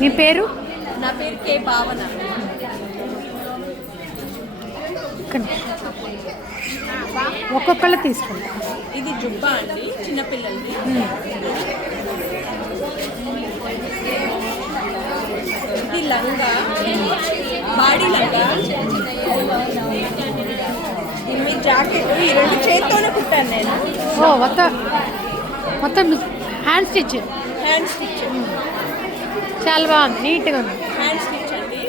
మీ పేరు? నా పేరు కే భావన. ఒక్కొక్కళ్ళు తీసుకోండి ఇది జుబ్బా అండి చిన్నపిల్లలది ఇది లంగా బాడీ లంగా. ఇది మీ జాకెట్ ఈ రెండు చేత్తోనే కుట్టాను నేను. ఓ మొత్తం మొత్తం హ్యాండ్ స్టిచ్ హ్యాండ్ స్టిచ్ చాలా బాగుంది. నీట్గా ఉంది. హ్యాండ్ స్టిచ్ అండి.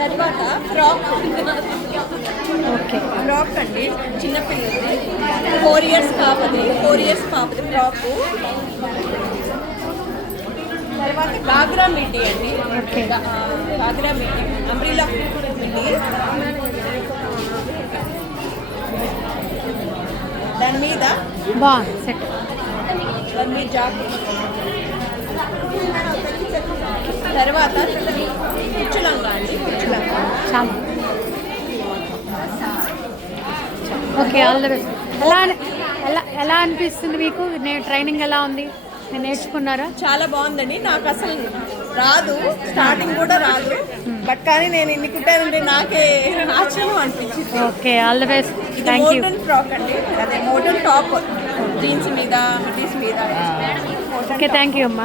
తర్వాత ఫ్రాక్ ఓకే. ఫ్రాక్ అండి. చిన్నపిల్లది ఫోర్ ఇయర్స్ పాపది. ఫోర్ ఇయర్స్ పాపది ఫ్రాక్. తర్వాత గాగ్రా మిడ్డీ అండి. గాగ్రా మిడ్డీ. Umbrella midi. దాని మీద? బాగుంది సెట్ దాని మీద జాకెట్ తర్వాత కుచ్చులంగా అండి కుచ్చులంగా. చాలా. Okay all the best. ఎలా ఎలా ఎలా అనిపిస్తుంది మీకు? నేను ట్రైనింగ్ ఎలా ఉంది? నేర్చుకున్నారా? చాలా బాగుందండి. నాకు అసలు రాదు. స్టార్టింగ్ కూడా రాదు. బట్ కానీ నేను ఇన్ని కుట్టానంటే నాకే ఆశ్చర్యం అనిపించింది. Okay all the best. Modern frock అండి. అదే టాప్ జీన్స్ మీద మిడ్డీస్ మీద. ఓకే థ్యాంక్ యూ అమ్మా.